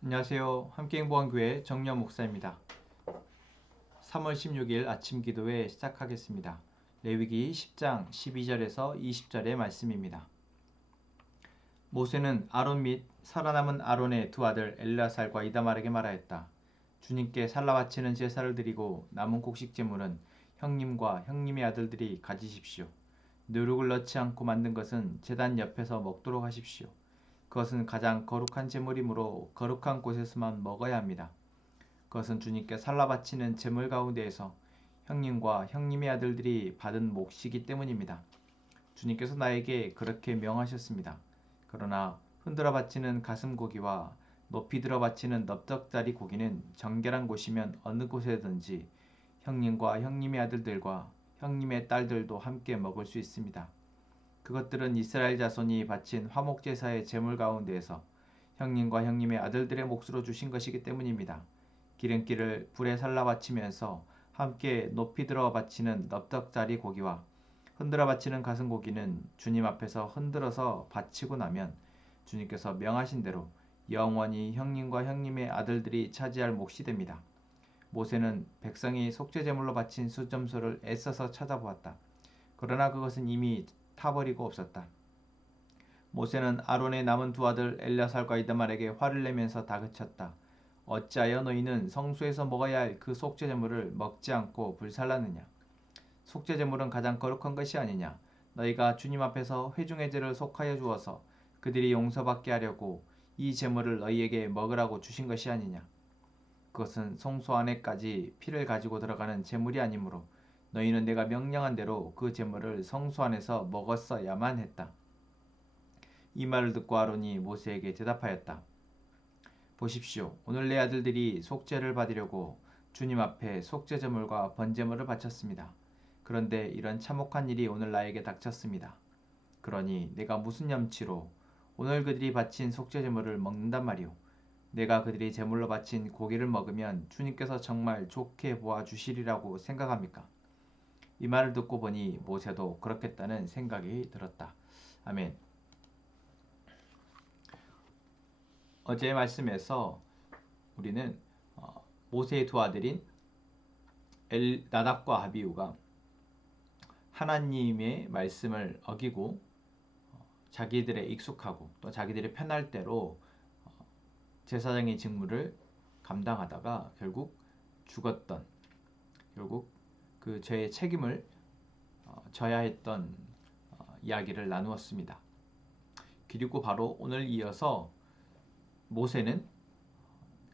안녕하세요. 함께행복한교회 정면 목사입니다. 3월 16일 아침 기도회 시작하겠습니다. 레위기 10장 12절에서 20절의 말씀입니다. 모세는 아론 및 살아남은 아론의 두 아들 엘르아살과 이다말에게 말하였다. 주님께 살라 바치는 제사를 드리고 남은 곡식 제물은 형님과 형님의 아들들이 가지십시오. 누룩을 넣지 않고 만든 것은 제단 옆에서 먹도록 하십시오. 그것은 가장 거룩한 제물이므로 거룩한 곳에서만 먹어야 합니다. 그것은 주님께 살라 바치는 제물 가운데에서 형님과 형님의 아들들이 받은 몫이기 때문입니다. 주님께서 나에게 그렇게 명하셨습니다. 그러나 흔들어 바치는 가슴 고기와 높이 들어 바치는 넓적다리 고기는 정결한 곳이면 어느 곳에든지 형님과 형님의 아들들과 형님의 딸들도 함께 먹을 수 있습니다. 그것들은 이스라엘 자손이 바친 화목제사의 제물 가운데에서 형님과 형님의 아들들의 몫으로 주신 것이기 때문입니다. 기름기를 불에 살라 바치면서 함께 높이 들어 바치는 넓적다리 고기와 흔들어 바치는 가슴 고기는 주님 앞에서 흔들어서 바치고 나면 주님께서 명하신 대로 영원히 형님과 형님의 아들들이 차지할 몫이 됩니다. 모세는 백성이 속죄제물로 바친 수점소를 애써서 찾아보았다. 그러나 그것은 이미 타버리고 없었다. 모세는 아론의 남은 두 아들 엘야살과 이다말에게 화를 내면서 다그쳤다. 어찌하여 너희는 성소에서 먹어야 할 그 속죄제물을 먹지 않고 불살랐느냐? 속죄제물은 가장 거룩한 것이 아니냐? 너희가 주님 앞에서 회중의 죄를 속하여 주어서 그들이 용서받게 하려고 이 제물을 너희에게 먹으라고 주신 것이 아니냐? 그것은 성소 안에까지 피를 가지고 들어가는 제물이 아니므로 너희는 내가 명령한 대로 그 제물을 성소 안에서 먹었어야만 했다. 이 말을 듣고 아론이 모세에게 대답하였다. 보십시오. 오늘 내 아들들이 속죄를 받으려고 주님 앞에 속죄제물과 번제물을 바쳤습니다. 그런데 이런 참혹한 일이 오늘 나에게 닥쳤습니다. 그러니 내가 무슨 염치로 오늘 그들이 바친 속죄제물을 먹는단 말이오. 내가 그들이 제물로 바친 고기를 먹으면 주님께서 정말 좋게 보아주시리라고 생각합니까? 이 말을 듣고 보니 모세도 그렇겠다는 생각이 들었다. 아멘. 어제의 말씀에서 우리는 모세의 두 아들인 나답과 아비후가 하나님의 말씀을 어기고 자기들의 익숙하고 또 자기들의 편할 대로 제사장의 직무를 감당하다가 결국 죽었던, 결국 그 죄의 책임을 져야 했던 이야기를 나누었습니다. 그리고 바로 오늘 이어서 모세는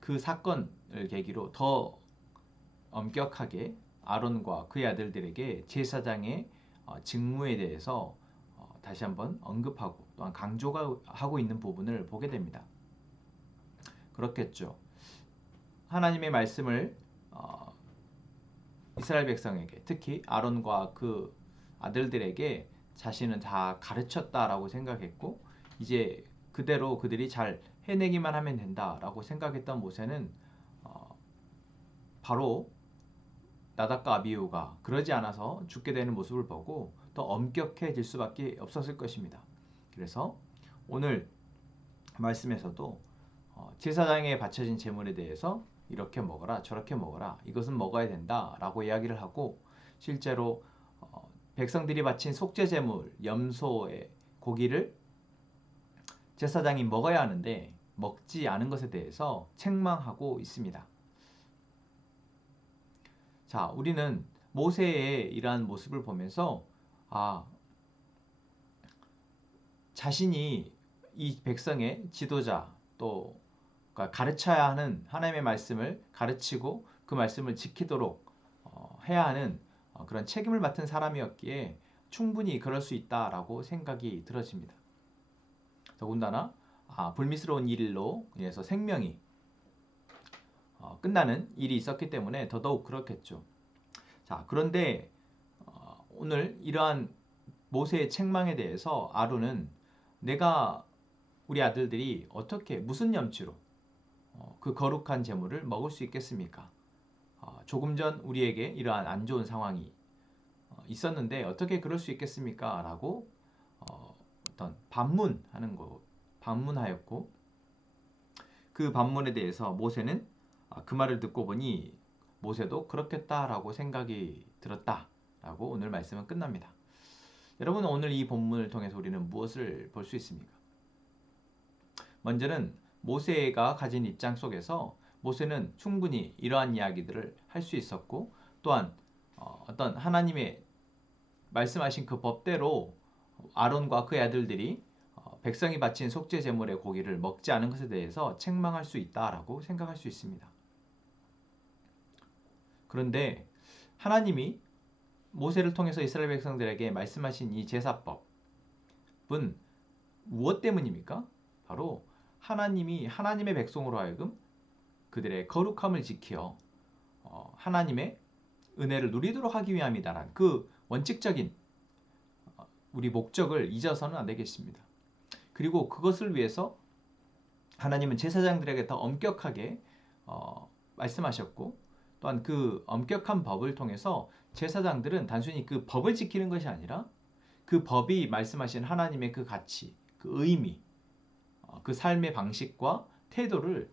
그 사건을 계기로 더 엄격하게 아론과 그의 아들들에게 제사장의 직무에 대해서 다시 한번 언급하고 또한 강조하고 있는 부분을 보게 됩니다. 그렇겠죠. 하나님의 말씀을 이스라엘 백성에게, 특히 아론과 그 아들들에게 자신은 다 가르쳤다라고 생각했고 이제 그대로 그들이 잘 해내기만 하면 된다라고 생각했던 모세는 바로 나답과 아비후가 그러지 않아서 죽게 되는 모습을 보고 더 엄격해질 수밖에 없었을 것입니다. 그래서 오늘 말씀에서도 제사장에 바쳐진 제물에 대해서 이렇게 먹어라 저렇게 먹어라 이것은 먹어야 된다 라고 이야기를 하고 실제로 백성들이 바친 속죄제물 염소의 고기를 제사장이 먹어야 하는데 먹지 않은 것에 대해서 책망하고 있습니다. 자, 우리는 모세의 이러한 모습을 보면서 자신이 이 백성의 지도자 또 가르쳐야 하는 하나님의 말씀을 가르치고 그 말씀을 지키도록 해야 하는 그런 책임을 맡은 사람이었기에 충분히 그럴 수 있다라고 생각이 들어집니다. 더군다나 불미스러운 일로 인해서 생명이 끝나는 일이 있었기 때문에 더더욱 그렇겠죠. 자, 그런데 오늘 이러한 모세의 책망에 대해서 아론은 내가 우리 아들들이 어떻게 무슨 염치로 그 거룩한 제물을 먹을 수 있겠습니까? 조금 전 우리에게 이러한 안 좋은 상황이 있었는데 어떻게 그럴 수 있겠습니까? 라고 어떤 반문하였고 그 반문에 대해서 모세는 그 말을 듣고 보니 모세도 그렇겠다라고 생각이 들었다라고 오늘 말씀은 끝납니다. 여러분, 오늘 이 본문을 통해서 우리는 무엇을 볼 수 있습니까? 먼저는 모세가 가진 입장 속에서 모세는 충분히 이러한 이야기들을 할 수 있었고, 또한 어떤 하나님의 말씀하신 그 법대로 아론과 그의 아들들이 백성이 바친 속죄 제물의 고기를 먹지 않은 것에 대해서 책망할 수 있다라고 생각할 수 있습니다. 그런데 하나님이 모세를 통해서 이스라엘 백성들에게 말씀하신 이 제사법은 무엇 때문입니까? 바로 하나님이 하나님의 백성으로 하여금 그들의 거룩함을 지켜 하나님의 은혜를 누리도록 하기 위함이다라는 그 원칙적인 우리 목적을 잊어서는 안 되겠습니다. 그리고 그것을 위해서 하나님은 제사장들에게 더 엄격하게 말씀하셨고, 또한 그 엄격한 법을 통해서 제사장들은 단순히 그 법을 지키는 것이 아니라 그 법이 말씀하신 하나님의 그 가치, 그 의미, 그 삶의 방식과 태도를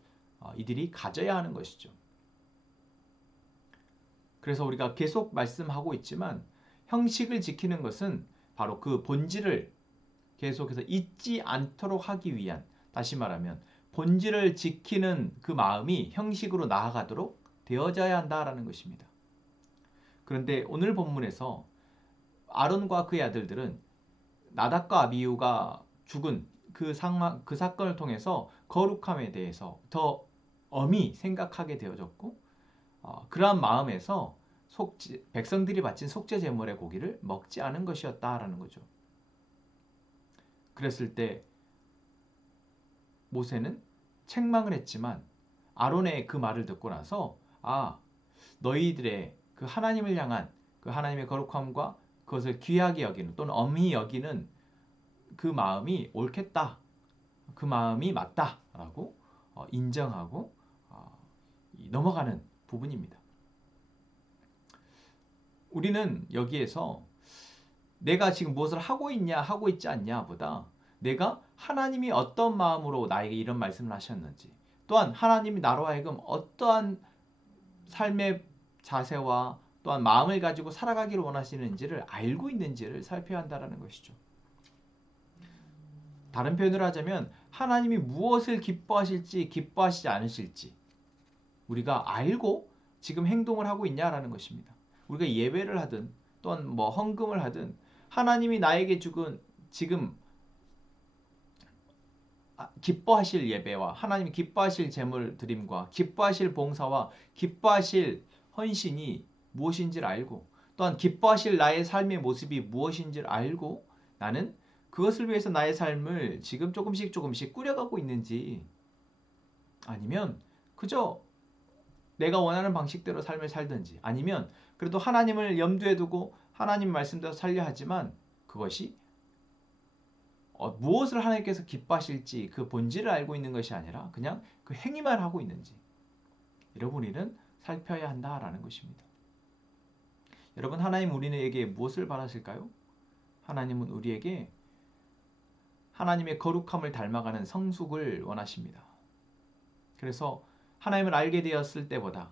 이들이 가져야 하는 것이죠. 그래서 우리가 계속 말씀하고 있지만 형식을 지키는 것은 바로 그 본질을 계속해서 잊지 않도록 하기 위한, 다시 말하면 본질을 지키는 그 마음이 형식으로 나아가도록 되어져야 한다라는 것입니다. 그런데 오늘 본문에서 아론과 그의 아들들은 나답과 아비후가 죽은 그 상황, 그 사건을 통해서 거룩함에 대해서 더 엄히 생각하게 되어졌고, 그러한 마음에서 백성들이 바친 속죄 제물의 고기를 먹지 않은 것이었다라는 거죠. 그랬을 때 모세는 책망을 했지만 아론의 그 말을 듣고 나서 너희들의 그 하나님을 향한 그 하나님의 거룩함과 그것을 귀하게 여기는 또는 엄히 여기는 그 마음이 옳겠다, 그 마음이 맞다라고 인정하고 넘어가는 부분입니다. 우리는 여기에서 내가 지금 무엇을 하고 있냐 하고 있지 않냐 보다 내가 하나님이 어떤 마음으로 나에게 이런 말씀을 하셨는지, 또한 하나님이 나로 하여금 어떠한 삶의 자세와 또한 마음을 가지고 살아가기를 원하시는지를 알고 있는지를 살펴야 한다는 것이죠. 다른 표현으로 하자면 하나님이 무엇을 기뻐하실지 기뻐하시지 않으실지 우리가 알고 지금 행동을 하고 있냐라는 것입니다. 우리가 예배를 하든 또는 헌금을 하든 하나님이 나에게 주은 지금 기뻐하실 예배와 하나님이 기뻐하실 제물 드림과 기뻐하실 봉사와 기뻐하실 헌신이 무엇인지를 알고, 또한 기뻐하실 나의 삶의 모습이 무엇인지를 알고 나는 그것을 위해서 나의 삶을 지금 조금씩 꾸려가고 있는지, 아니면 그저 내가 원하는 방식대로 삶을 살든지, 아니면 그래도 하나님을 염두에 두고 하나님 말씀대로 살려 하지만 그것이 무엇을 하나님께서 기뻐하실지 그 본질을 알고 있는 것이 아니라 그냥 그 행위만 하고 있는지, 여러분 우리는 살펴야 한다라는 것입니다. 여러분, 하나님 우리에게 무엇을 바라실까요? 하나님은 우리에게 하나님의 거룩함을 닮아가는 성숙을 원하십니다. 그래서 하나님을 알게 되었을 때보다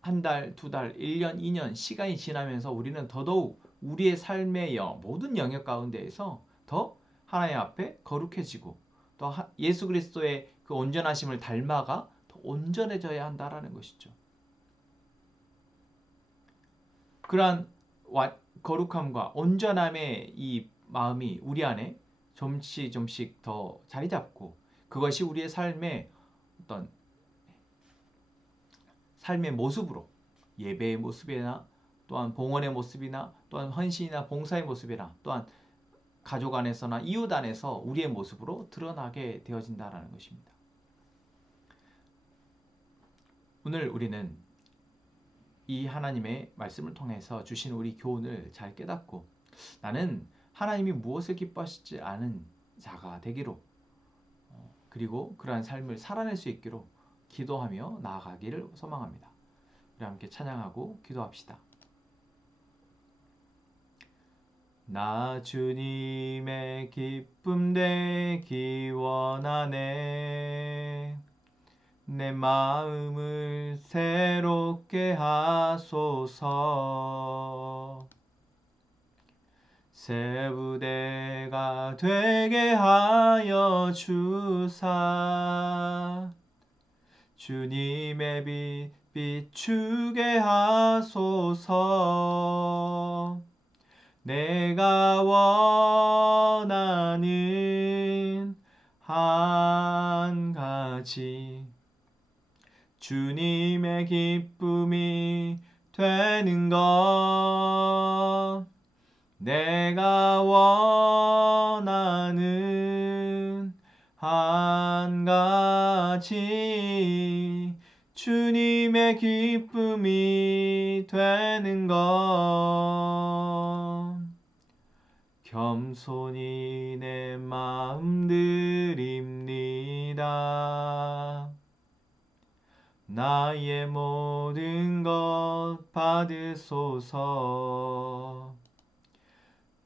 한 달, 두 달, 1년, 2년 시간이 지나면서 우리는 더더욱 우리의 삶의 모든 영역 가운데에서 더 하나님 앞에 거룩해지고 또 예수 그리스도의 그 온전하심을 닮아가 더 온전해져야 한다라는 것이죠. 그러한 거룩함과 온전함의 이 마음이 우리 안에 좀씩 더 자리 잡고 그것이 우리의 삶의 어떤 삶의 모습으로, 예배의 모습이나 또한 봉헌의 모습이나 또한 헌신이나 봉사의 모습이나 또한 가족 안에서나 이웃 안에서 우리의 모습으로 드러나게 되어진다는 것입니다. 오늘 우리는 이 하나님의 말씀을 통해서 주신 우리 교훈을 잘 깨닫고 나는 하나님이 무엇을 기뻐하시지 않은 자가 되기로, 그리고 그러한 삶을 살아낼 수 있기로 기도하며 나아가기를 소망합니다. 우리 함께 찬양하고 기도합시다. 나 주님의 기쁨 되기 원하네. 내 마음을 새롭게 하소서. 새 부대가 되게 하여 주사 주님의 빛 비추게 하소서. 내가 원하는 한 가지 주님의 기쁨이 되는 것. 내가 원하는 한 가지 주님의 기쁨이 되는 것. 겸손히 내 마음 드립니다. 나의 모든 것 받으소서.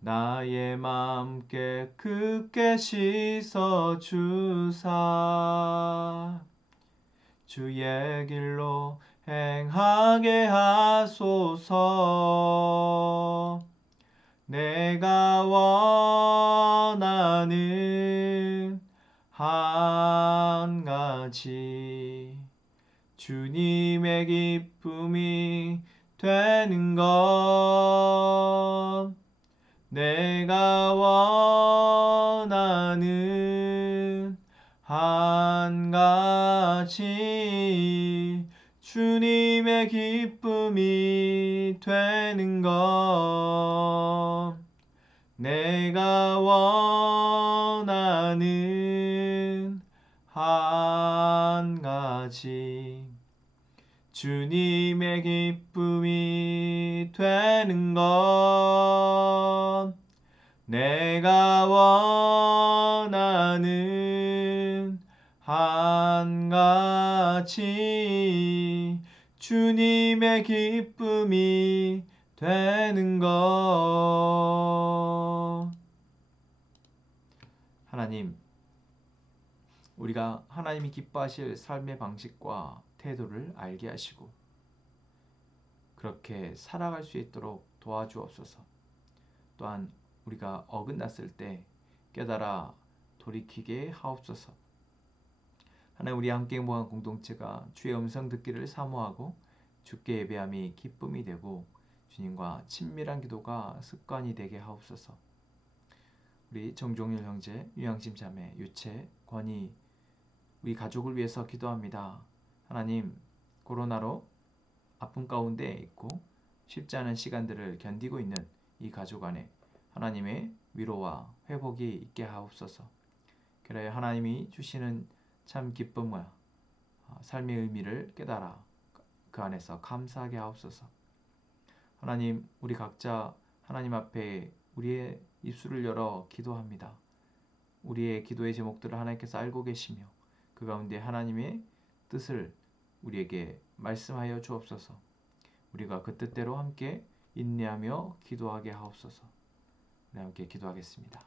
나의 맘 깨끗게 씻어 주사 주의 길로 행하게 하소서. 내가 원하는 한 가지 주님의 기쁨이 되는 것. 내가 원하는 한 가지 주님의 기쁨이 되는 것. 내가 원하는 한 가지 주님의 기쁨이 되는 것. 내가 원하는 한 가지 주님의 기쁨이 되는 것. 하나님, 우리가 하나님이 기뻐하실 삶의 방식과 태도를 알게 하시고 그렇게 살아갈 수 있도록 도와주옵소서. 또한 우리가 어긋났을 때 깨달아 돌이키게 하옵소서. 하나님, 우리 함께 모한 공동체가 주의 음성 듣기를 사모하고 주께 예배함이 기쁨이 되고 주님과 친밀한 기도가 습관이 되게 하옵소서. 우리 정종일 형제, 유양심 자매, 유채, 권희, 우리 가족을 위해서 기도합니다. 하나님, 코로나로 아픔 가운데 있고 쉽지 않은 시간들을 견디고 있는 이 가족 안에 하나님의 위로와 회복이 있게 하옵소서. 그래 하나님이 주시는 참 기쁨과 삶의 의미를 깨달아 그 안에서 감사하게 하옵소서. 하나님, 우리 각자 하나님 앞에 우리의 입술을 열어 기도합니다. 우리의 기도의 제목들을 하나님께서 알고 계시며 그 가운데 하나님의 뜻을 우리에게 말씀하여 주옵소서. 우리가 그 뜻대로 함께 인내하며 기도하게 하옵소서. 우리 함께 기도하겠습니다.